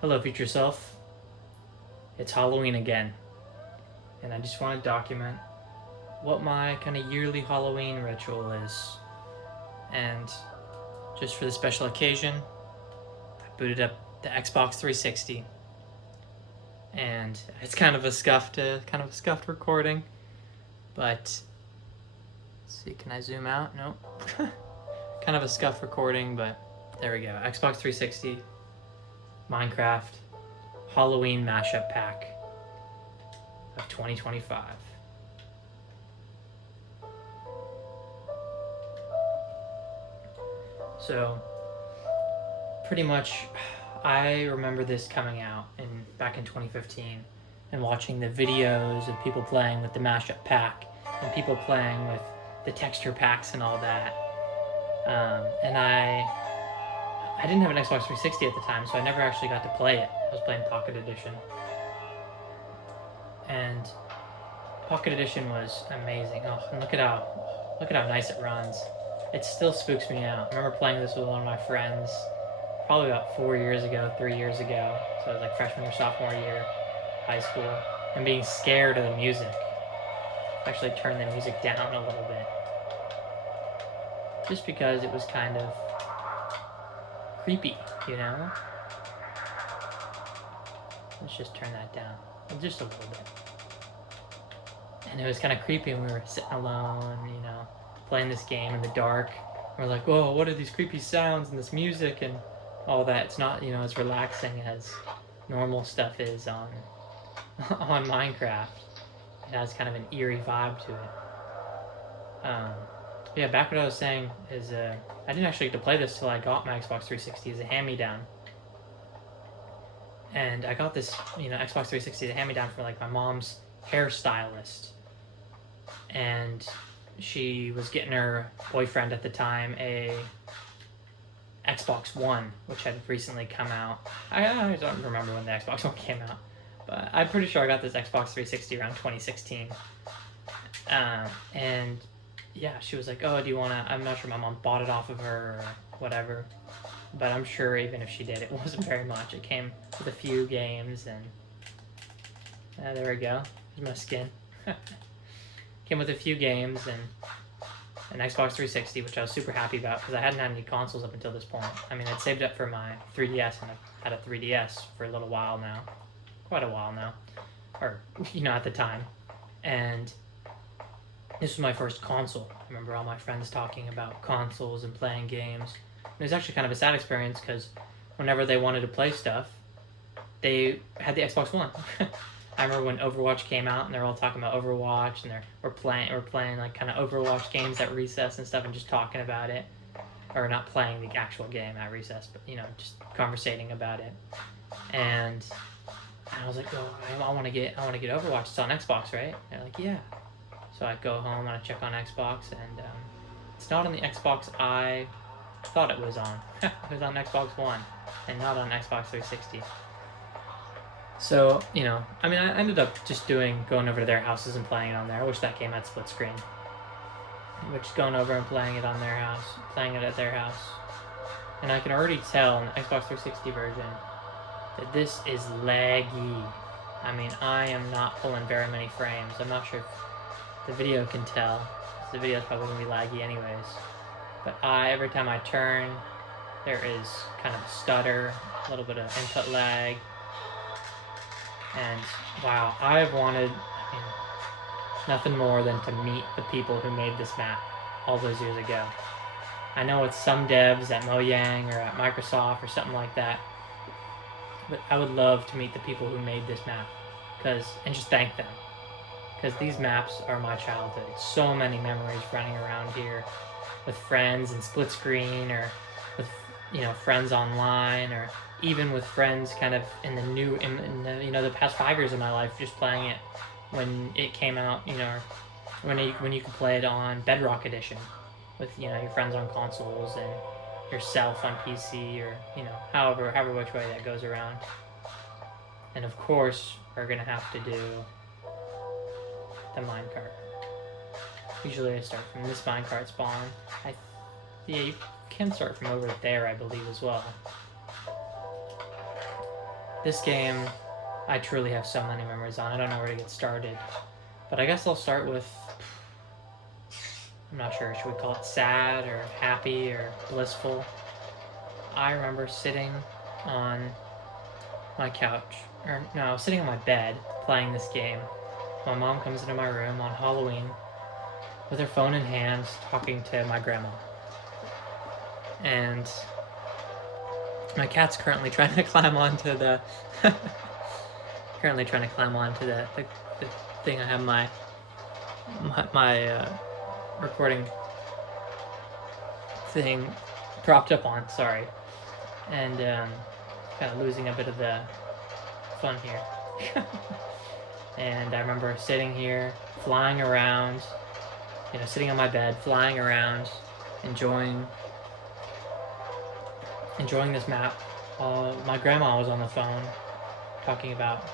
Hello, future self. It's Halloween again, and I just want to document what my kind of yearly Halloween ritual is. And just for the special occasion, I booted up the Xbox 360, and it's kind of a scuffed recording. But let's see, can I zoom out? Nope. Kind of a scuffed recording, but there we go. Xbox 360, Minecraft, Halloween mashup pack of 2025. So, pretty much, I remember this coming out back in 2015 and watching the videos of people playing with the mashup pack and people playing with the texture packs and all that. And I didn't have an Xbox 360 at the time, so I never actually got to play it. I was playing Pocket Edition. And Pocket Edition was amazing. Oh, and look at how nice it runs. It still spooks me out. I remember playing this with one of my friends probably about 3 years ago. So it was like freshman or sophomore year, high school, and being scared of the music. Actually turned the music down a little bit. Just because it was kind of creepy, you know? Let's just turn that down just a little bit. And it was kind of creepy, and we were sitting alone, playing this game in the dark. And we're like, whoa, what are these creepy sounds and this music and all that? It's not, as relaxing as normal stuff is on on Minecraft. It has kind of an eerie vibe to it. Yeah, back what I was saying is I didn't actually get to play this till I got my Xbox 360 as a hand-me-down. And I got this, Xbox 360 as a hand-me-down from like my mom's hairstylist. And she was getting her boyfriend at the time a Xbox One, which had recently come out. I don't remember when the Xbox One came out, but I'm pretty sure I got this Xbox 360 around 2016. And yeah, she was like, oh, do you want to... I'm not sure my mom bought it off of her or whatever, but I'm sure even if she did, it wasn't very much. It came with a few games, and there we go. Here's my skin. Came with a few games and an Xbox 360, which I was super happy about because I hadn't had any consoles up until this point. I mean, I'd saved up for my 3DS, and I had a 3DS for a little while now. Quite a while now. Or, at the time. And this was my first console. I remember all my friends talking about consoles and playing games. And it was actually kind of a sad experience because whenever they wanted to play stuff, they had the Xbox One. I remember when Overwatch came out and they were all talking about Overwatch, and we're playing like kind of Overwatch games at recess and stuff and just talking about it. Or not playing the actual game at recess, but just conversating about it. And I was like, oh, I want to get Overwatch. It's on Xbox, right? And they're like, yeah. So I go home and I check on Xbox, and it's not on the Xbox I thought it was on. It was on Xbox One and not on Xbox 360. So, I ended up just going over to their houses and playing it on there. I wish that game had split screen. Which going over and playing it at their house. And I can already tell in the Xbox 360 version that this is laggy. I am not pulling very many frames. I'm not sure if the video can tell. The video is probably going to be laggy anyways. But every time I turn, there is kind of a stutter, a little bit of input lag. And wow, I've wanted nothing more than to meet the people who made this map all those years ago. I know it's some devs at Mojang or at Microsoft or something like that, but I would love to meet the people who made this map and just thank them, because these maps are my childhood. So many memories running around here with friends and split screen, or with friends online, or even with friends kind of in the past 5 years of my life, just playing it when it came out, when you could play it on Bedrock Edition with your friends on consoles and yourself on PC, or however which way that goes around. And of course, we're gonna have to do the minecart. Usually I start from this minecart spawn. You can start from over there, I believe, as well. this game, I truly have so many memories on. I don't know where to get started. But I guess I'll start with, I'm not sure, should we call it sad or happy or blissful? I remember sitting on my couch, or no, sitting on my bed playing this game. My mom comes into my room on Halloween with her phone in hand talking to my grandma. And my cat's currently trying to climb onto the the thing I have my recording thing propped up on, sorry. And kind of losing a bit of the fun here. And I remember sitting here, flying around, sitting on my bed, flying around, enjoying this map. My grandma was on the phone talking about,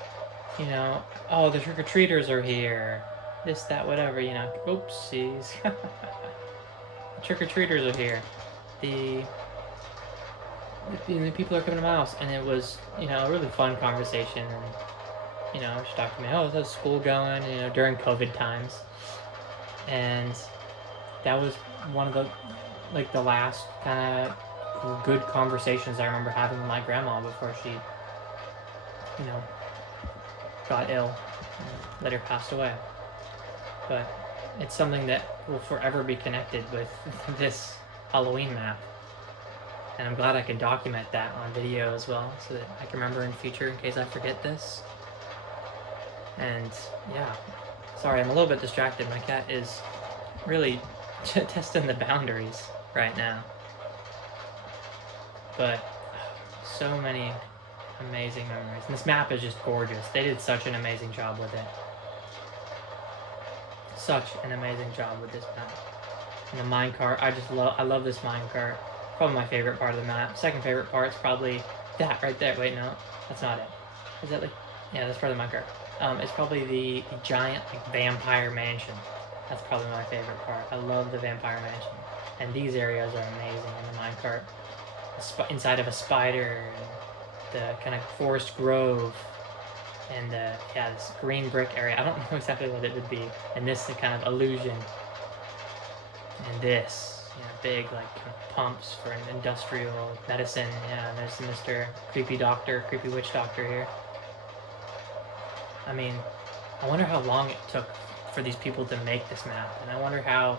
oh, the trick-or-treaters are here, this, that, whatever, oopsies. The trick-or-treaters are here. The people are coming to my house, and it was, a really fun conversation, and, she talked to me, oh, how's school going, during COVID times, and that was one of the last kind of good conversations I remember having with my grandma before she, got ill and later passed away. But it's something that will forever be connected with this Halloween map. And I'm glad I could document that on video as well, so that I can remember in future in case I forget this. And yeah, sorry, I'm a little bit distracted. My cat is really testing the boundaries right now. But so many amazing memories. And this map is just gorgeous. They did such an amazing job with it. Such an amazing job with this map. And the minecart, I love this minecart. Probably my favorite part of the map. Second favorite part is probably that right there. Wait, no, that's not it. Is that yeah, that's part of the minecart. It's probably the giant vampire mansion. That's probably my favorite part. I love the vampire mansion. And these areas are amazing in the minecart. Inside of a spider, and the kind of forest grove, and this green brick area. I don't know exactly what it would be. And this the kind of illusion. And this, big kind of pumps for an industrial medicine. Yeah, and there's Mr. Creepy Witch Doctor here. I mean, I wonder how long it took for these people to make this map, and I wonder how.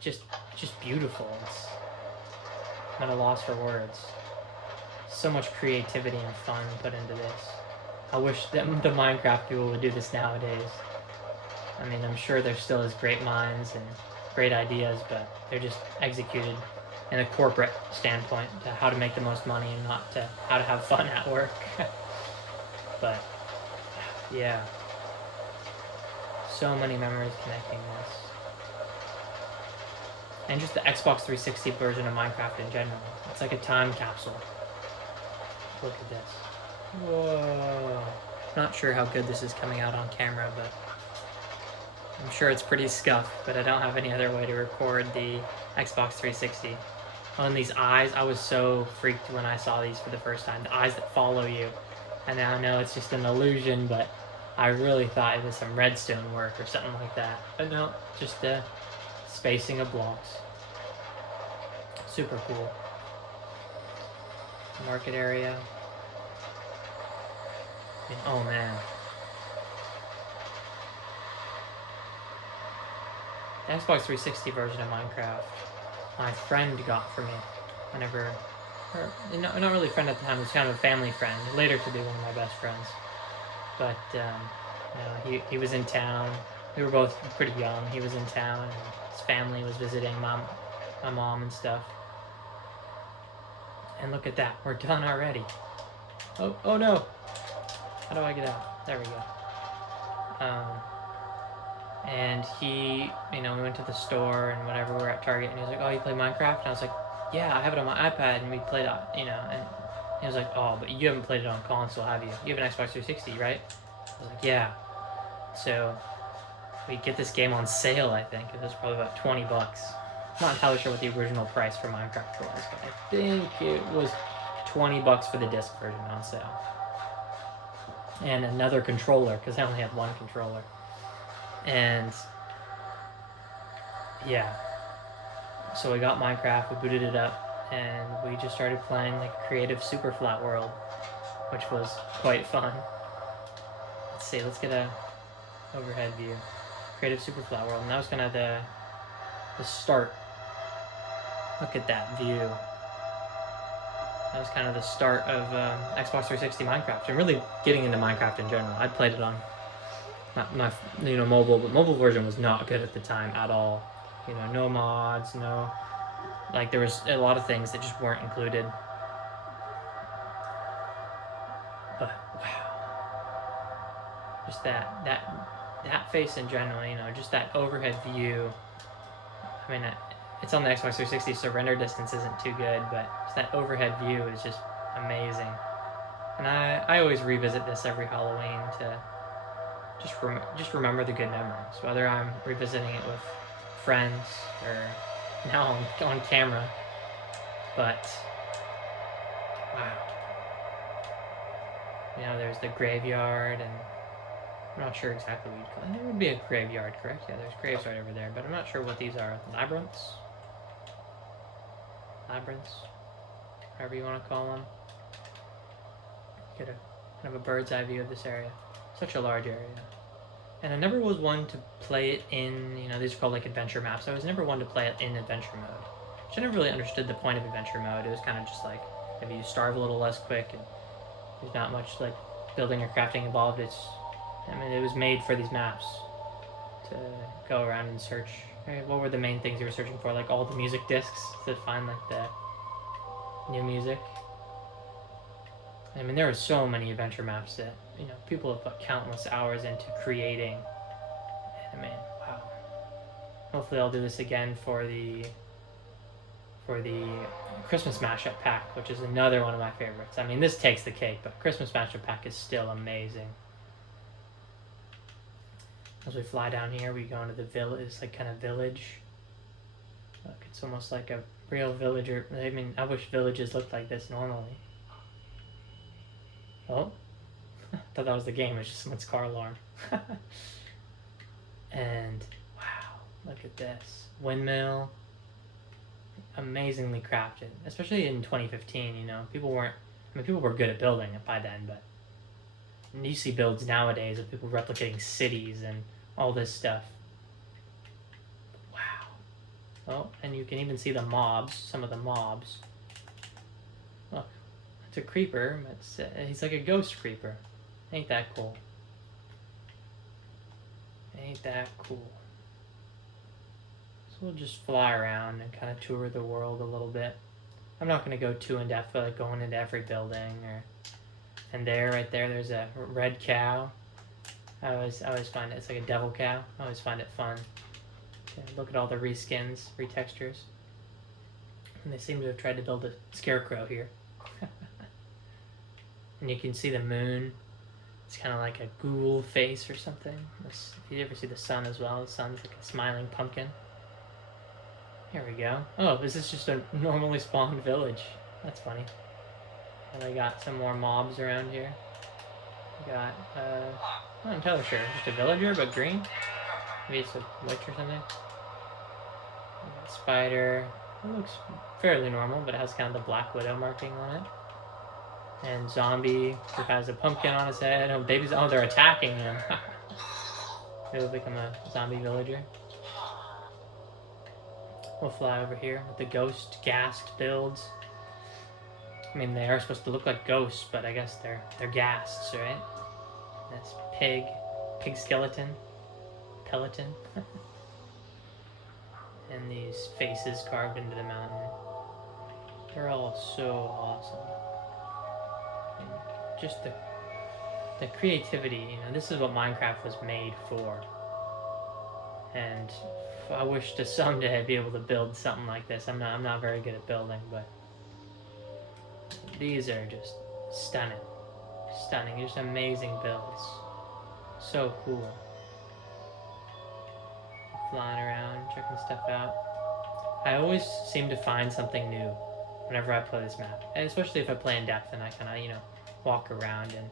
Just beautiful. It's not a loss for words. So much creativity and fun put into this. I wish that the Minecraft people would do this nowadays. I'm sure there still is great minds and great ideas, but they're just executed in a corporate standpoint to how to make the most money and not to how to have fun at work. But yeah, so many memories connecting this. And just the Xbox 360 version of Minecraft in general. It's like a time capsule. Look at this. Whoa. Not sure how good this is coming out on camera, but I'm sure it's pretty scuffed, but I don't have any other way to record the Xbox 360. On these eyes, I was so freaked when I saw these for the first time. The eyes that follow you. And now I know it's just an illusion, but I really thought it was some redstone work or something like that. But no, just the spacing of blocks. Super cool. Market area. Oh man. The Xbox 360 version of Minecraft, my friend got for me whenever, not really a friend at the time, it was kind of a family friend, later to be one of my best friends. But he was in town. We were both pretty young. He was in town, and his family was visiting my mom and stuff. And look at that, we're done already. Oh no! How do I get out? There we go. And he, we went to the store and whatever, we were at Target, and he was like, oh, you play Minecraft? And I was like, yeah, I have it on my iPad, and we played it, and he was like, oh, but you haven't played it on console, have you? You have an Xbox 360, right? I was like, yeah. So, we get this game on sale, I think. It was probably about 20 bucks. I'm not entirely sure what the original price for Minecraft was, but I think it was $20 for the disc version on sale. And another controller, because I only had one controller. And yeah, so we got Minecraft, we booted it up, and we just started playing like Creative Super Flat World, which was quite fun. Let's see, let's get a overhead view. Creative Super Flat World, and that was kind of the start. Look at that view. That was kind of the start of Xbox 360 Minecraft, and really getting into Minecraft in general. I played it on my mobile, but mobile version was not good at the time at all. No mods, no, like there was a lot of things that just weren't included. But wow, just that face in general, just that overhead view. I mean, it's on the Xbox 360, so render distance isn't too good, but just that overhead view is just amazing. And I always revisit this every Halloween to just remember the good memories, whether I'm revisiting it with friends or now on camera. But wow, there's the graveyard, and I'm not sure exactly what you'd call it. There would be a graveyard, correct? Yeah, there's graves right over there, but I'm not sure what these are. Labyrinths, whatever you want to call them. Get a kind of a bird's eye view of this area. Such a large area. And I never was one to play it in, these are called like adventure maps. I was never one to play it in adventure mode, which I never really understood the point of adventure mode. It was kind of just like, maybe you starve a little less quick, and there's not much like building or crafting involved. It was made for these maps to go around and search. What were the main things you were searching for? Like all the music discs to find like the new music. I mean, there are so many adventure maps that people have put countless hours into creating. And I mean, wow. Hopefully, I'll do this again for the Christmas Mashup Pack, which is another one of my favorites. I mean, this takes the cake, but Christmas Mashup Pack is still amazing. As we fly down here, we go into the village. It's like kind of village. Look, it's almost like a real villager. I mean, I wish villages looked like this normally. Oh, I thought that was the game. It was just someone's car alarm. And wow, look at this windmill. Amazingly crafted, especially in 2015. People were good at building it by then, but you see builds nowadays of people replicating cities and all this stuff. Wow. Oh, and you can even see the mobs, some of the mobs. Look, it's a creeper, but he's like a ghost creeper. Ain't that cool? Ain't that cool? So we'll just fly around and kind of tour the world a little bit. I'm not going to go too in-depth, but like going into every building and right there, there's a red cow. I always find it's like a devil cow. I always find it fun. Look at all the reskins, retextures. And they seem to have tried to build a scarecrow here. And you can see the moon. It's kind of like a ghoul face or something. If you ever see the sun as well, the sun's like a smiling pumpkin. Here we go. Oh, this is just a normally spawned village. That's funny. And I got some more mobs around here. We got, I'm not entirely sure. Just a villager, but green? Maybe it's a witch or something. Spider. It looks fairly normal, but it has kind of the Black Widow marking on it. And zombie, who has a pumpkin on his head. Oh, babies! Oh, they're attacking him. He'll become a zombie villager. We'll fly over here with the ghost ghast builds. I mean, they are supposed to look like ghosts, but I guess they're ghasts, right? That's pig skeleton, pelican. And these faces carved into the mountain. They're all so awesome. And just the creativity, this is what Minecraft was made for. And I wish to someday I'd be able to build something like this. I'm not very good at building, but these are just stunning. Just amazing builds. So cool. Flying around, checking stuff out. I always seem to find something new whenever I play this map, and especially if I play in depth and I kind of, you know, walk around and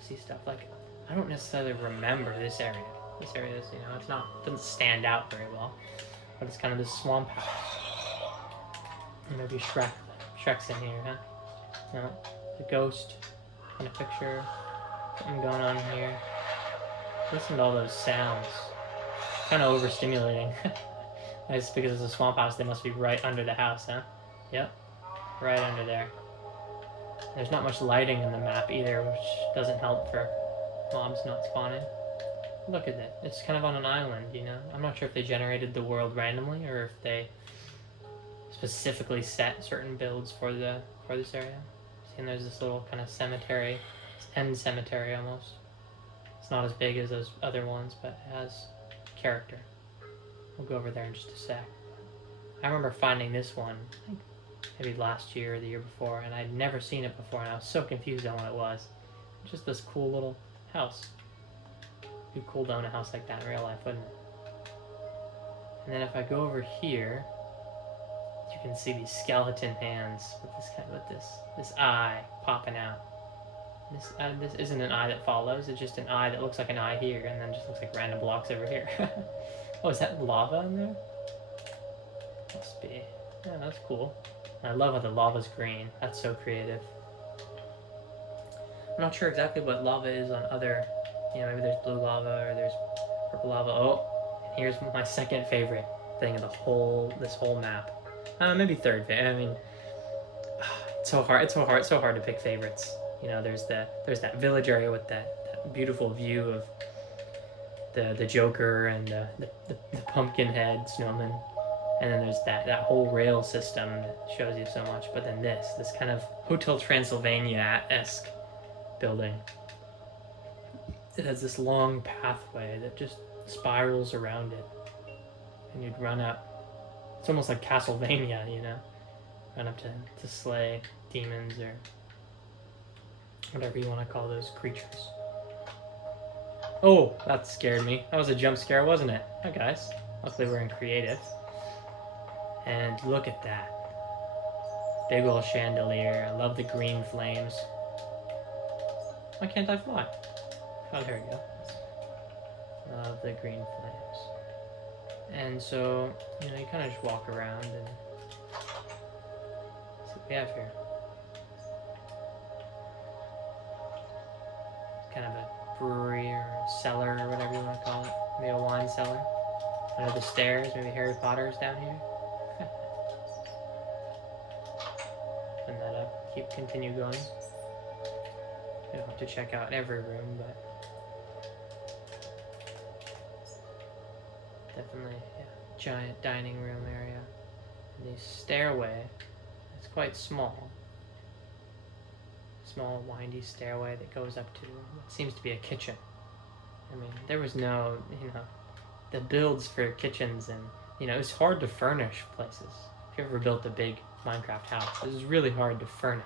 see stuff. Like, I don't necessarily remember this area. This area is, you know, it's not, doesn't stand out very well, but it's kind of this swamp house. Maybe Shrek's in here, huh? No, the ghost kind of picture. Something going on here. Listen to all those sounds. Kind of overstimulating. It's because it's a swamp house, they must be right under the house, huh? Yep, right under there. There's not much lighting in the map either, which doesn't help for mobs not spawning. Look at it. It's kind of on an island, you know? I'm not sure if they generated the world randomly or if they specifically set certain builds for this area. See, and there's this little kind of cemetery. It's end cemetery almost. It's not as big as those other ones, but it has character. We'll go over there in just a sec. I remember finding this one, I think maybe last year or the year before, and I'd never seen it before, and I was so confused on what it was. Just this cool little house. It'd be cool to own a house like that in real life, wouldn't it? And then if I go over here, you can see these skeleton hands with this eye popping out. This isn't an eye that follows, it's just an eye that looks like an eye here, and then just looks like random blocks over here. Oh, is that lava in there? Must be. Yeah, that's cool. And I love how the lava's green. That's so creative. I'm not sure exactly what lava is on other, you know, maybe there's blue lava or there's purple lava. Oh, and here's my second favorite thing of this whole map. Maybe third favorite. I mean, it's so hard to pick favorites. You know, there's that village area with that beautiful view of the Joker and the pumpkin head snowman, and then there's that whole rail system that shows you so much. But then this kind of Hotel Transylvania-esque building. It has this long pathway that just spirals around it, and you'd run up. It's almost like Castlevania, you know, run up to slay demons or whatever you want to call those creatures. Oh, that scared me. That was a jump scare, wasn't it? Hi guys. Luckily we're in creative. And look at that. Big old chandelier. I love the green flames. Why can't I fly? Oh, there we go. Love the green flames. And so, you know, you kind of just walk around and see what we have here. Kind of a brewery or cellar or whatever you want to call it. Maybe a wine cellar. Under the stairs, maybe Harry Potter's down here. Open that up. Continue going. You don't have to check out every room, but definitely, yeah, giant dining room area. And the stairway, it's quite small. Small, windy stairway that goes up to what seems to be a kitchen. I mean, there was no, you know, the builds for kitchens, and, you know, it's hard to furnish places. If you ever built a big Minecraft house, this is really hard to furnish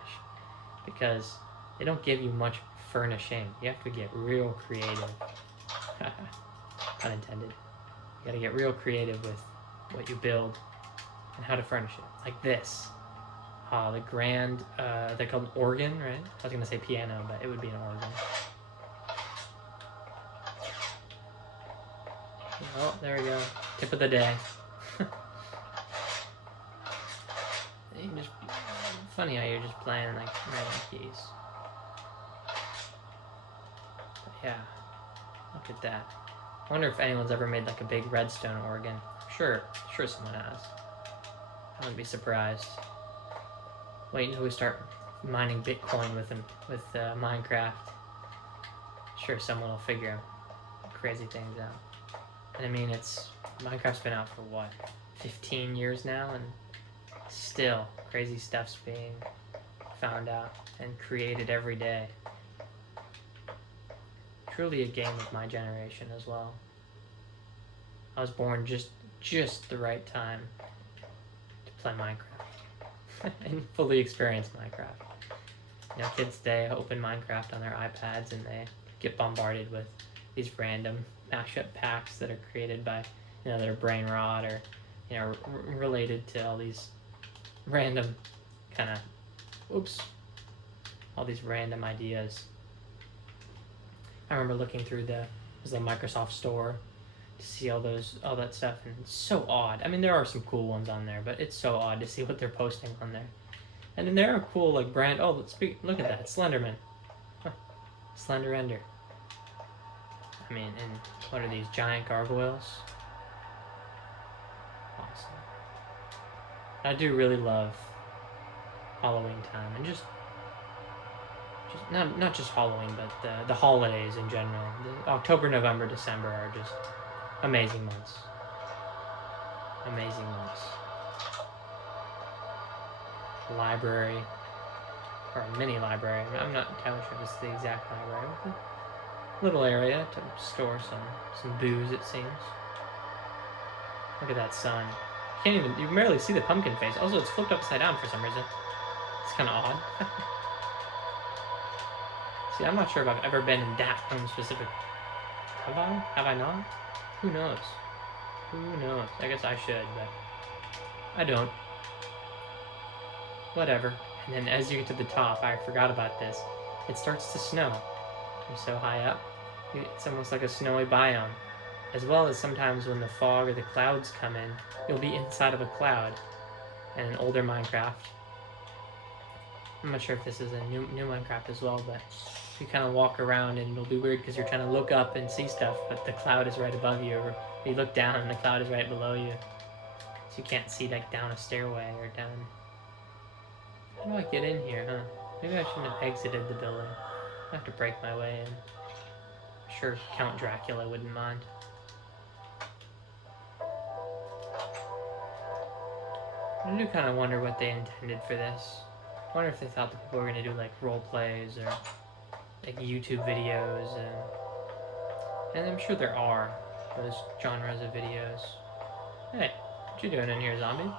because they don't give you much furnishing. You have to get real creative. Pun intended. You gotta get real creative with what you build and how to furnish it. Like this. The grand, they're called an organ, right? I was gonna say piano, but it would be an organ. Oh, there we go. Tip of the day. Funny how you're just playing like random keys. But yeah, look at that. I wonder if anyone's ever made like a big redstone organ. Sure someone has. I wouldn't be surprised. Wait until we start mining Bitcoin with Minecraft. Sure, someone will figure crazy things out. And I mean, Minecraft's been out for what, 15 years now, and still crazy stuff's being found out and created every day. Truly a game of my generation as well. I was born just the right time to play Minecraft and fully experience Minecraft. You know, kids today open Minecraft on their iPads and they get bombarded with these random mashup packs that are created by, you know, their brain rot or, you know, related to all these random kind of, oops, all these random ideas. I remember looking through the Microsoft Store to see all that stuff, and it's so odd. I mean, there are some cool ones on there, but it's so odd to see what they're posting on there. And then there are cool like brand. Oh, look at that, Slenderman, huh. Slender Ender. I mean, and what are these giant gargoyles? Awesome. I do really love Halloween time, and just not just Halloween, but the holidays in general. October, November, December are just amazing months. Amazing months. Library, or a mini library. I'm not entirely sure if it's the exact library. But a little area to store some booze, it seems. Look at that sun. You can barely see the pumpkin face. Also, it's flipped upside down for some reason. It's kind of odd. See, I'm not sure if I've ever been in that home specific. Have I? Have I not? Who knows? Who knows? I guess I should, but I don't. Whatever. And then as you get to the top, I forgot about this, it starts to snow. You're so high up. It's almost like a snowy biome. As well as sometimes when the fog or the clouds come in, you'll be inside of a cloud. And an older Minecraft. I'm not sure if this is a new Minecraft as well, but you kind of walk around and it'll be weird because you're trying to look up and see stuff, but the cloud is right above you, or you look down and the cloud is right below you. So you can't see like down a stairway or down. How do I get in here, huh? Maybe I shouldn't have exited the building. I have to break my way in. I'm sure Count Dracula wouldn't mind. I do kind of wonder what they intended for this. I wonder if they thought that people were going to do like role plays or like YouTube videos, and I'm sure there are those genres of videos. Hey, what you doing in here, zombie?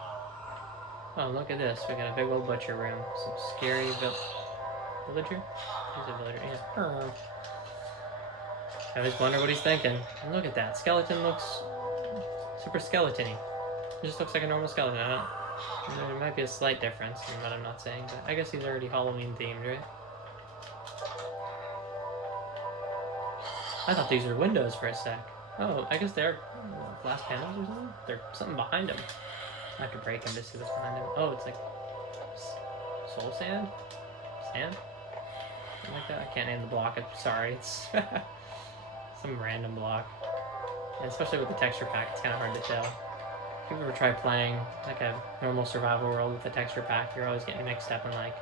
Oh, look at this. We got a big old butcher room. Some scary villager? He's a villager, yeah. I just wonder what he's thinking. And look at that. Skeleton looks super skeleton-y. It just looks like a normal skeleton. There might be a slight difference in what I'm not saying, but I guess he's already Halloween themed, right? I thought these were windows for a sec. Oh, I guess they're glass panels or something? There's something behind them. I have to break them to see what's behind them. Oh, it's like soul sand? Sand? Something like that? I can't name the block. I'm sorry. It's some random block. And especially with the texture pack, it's kind of hard to tell. If you've ever tried playing like a normal survival world with a texture pack, you're always getting mixed up in like,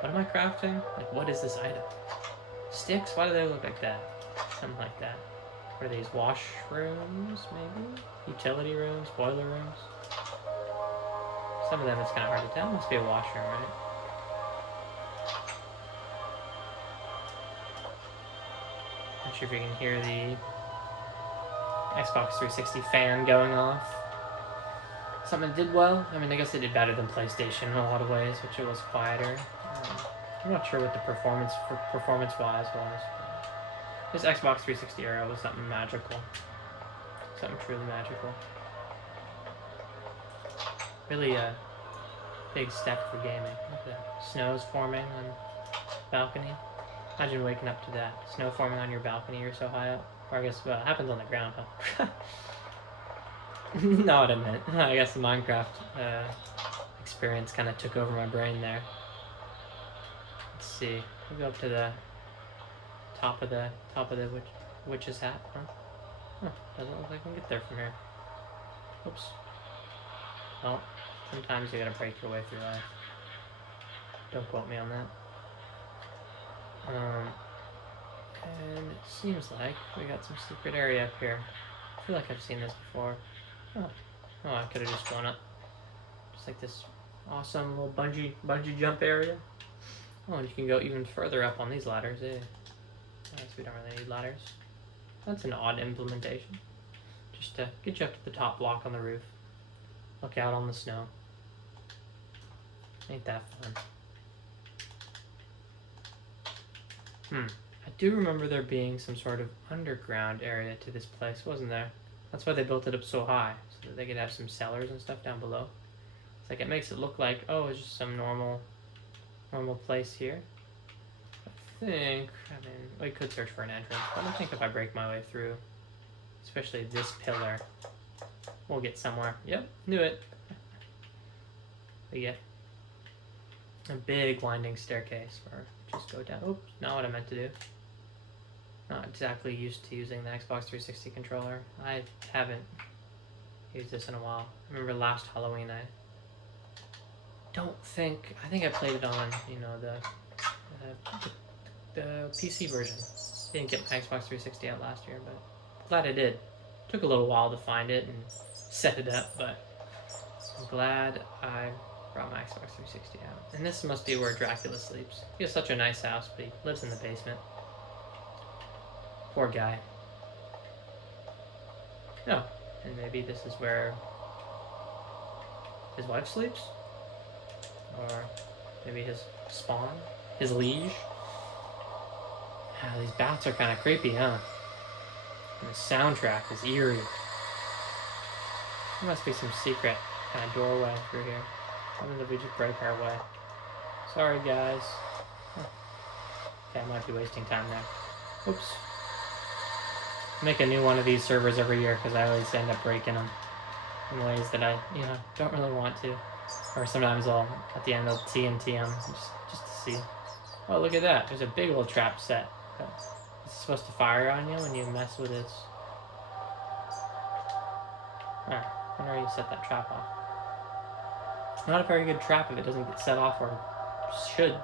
what am I crafting? Like, what is this item? Sticks? Why do they look like that? Something like that. What are these? Washrooms, maybe? Utility rooms? Boiler rooms? Some of them it's kind of hard to tell. Must be a washroom, right? Not sure if you can hear the Xbox 360 fan going off. Something that did well. I mean, I guess it did better than PlayStation in a lot of ways, which it was quieter. I'm not sure what the performance-wise was. This Xbox 360 era was something magical. Something truly magical. Really a big step for gaming. Look at that. Snow's forming on the balcony. Imagine waking up to that. Snow forming on your balcony, you're so high up. Or I guess, well, it happens on the ground, huh? No, what I meant. I guess the Minecraft experience kind of took over my brain there. Let's see. We'll go up to the top of the witch's hat. Huh? Doesn't look like I can get there from here. Oops. Well, sometimes you gotta break your way through life. Don't quote me on that. And it seems like we got some secret area up here. I feel like I've seen this before. Oh, I could have just gone up. Just like this awesome little bungee jump area. Oh, and you can go even further up on these ladders. I guess we don't really need ladders. That's an odd implementation. Just to get you up to the top block on the roof. Look out on the snow. Ain't that fun. I do remember there being some sort of underground area to this place, wasn't there? That's why they built it up so high, so that they could have some cellars and stuff down below. It's like it makes it look like, oh, it's just some normal place here. I mean, we could search for an entrance, but I think if I break my way through, especially this pillar, we'll get somewhere. Yep, knew it. We get a big winding staircase, or just go down. Oops, not what I meant to do. Not exactly used to using the Xbox 360 controller. I haven't used this in a while. I remember last Halloween I think I played it on, you know, the PC version. Didn't get my Xbox 360 out last year, but glad I did. Took a little while to find it and set it up, but I'm glad I brought my Xbox 360 out. And this must be where Dracula sleeps. He has such a nice house, but he lives in the basement. Poor guy. No, and maybe this is where his wife sleeps? Or maybe his spawn? His liege? Yeah, these bats are kind of creepy, huh? And the soundtrack is eerie. There must be some secret kind of doorway through here. Why don't we just break our way? Sorry, guys. Okay, I might be wasting time there. Oops. Make a new one of these servers every year because I always end up breaking them in ways that I, don't really want to. Or sometimes I'll, at the end, I'll TNT them just to see. Oh, look at that. There's a big old trap set. It's supposed to fire on you when you mess with this. Alright, I wonder how you set that trap off. Not a very good trap if it doesn't get set off, or should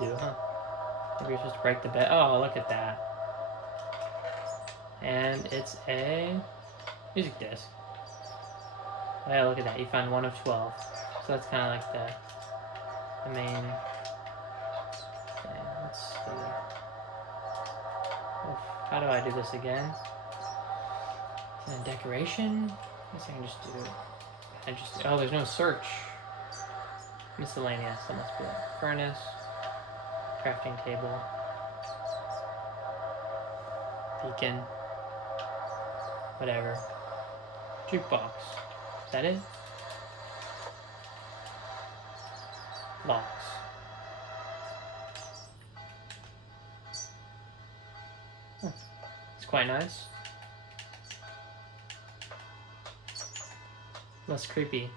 do, huh? Maybe you're supposed to break the bed. Oh, look at that. And it's a music disc. Oh, yeah, look at that. You found 1 of 12. So that's kind of like the main thing. Let's see. Oof, how do I do this again? Is that a decoration? I guess I can just do it. Oh, there's no search. Miscellaneous. That must be it. Furnace. Crafting table. Beacon. Whatever. Jukebox. Is that it? Locks. Oh, it's quite nice. Less creepy.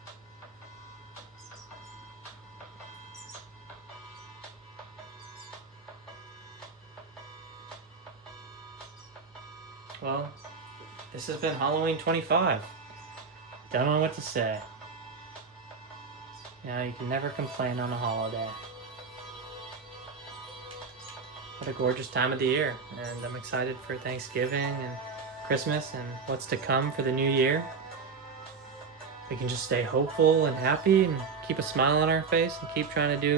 Well, this has been Halloween 25. Don't know what to say. You can never complain on a holiday. What a gorgeous time of the year. And I'm excited for Thanksgiving and Christmas and what's to come for the new year. We can just stay hopeful and happy and keep a smile on our face and keep trying to do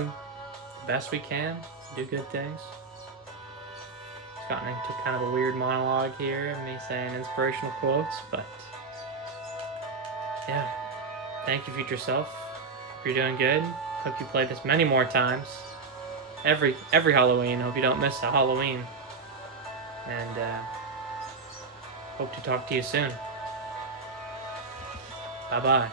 the best we can, do good things. It's gotten into kind of a weird monologue here of me saying inspirational quotes, but yeah. Thank you, future self. Hope you're doing good. Hope you play this many more times. Every Halloween. Hope you don't miss a Halloween. And hope to talk to you soon. Bye-bye.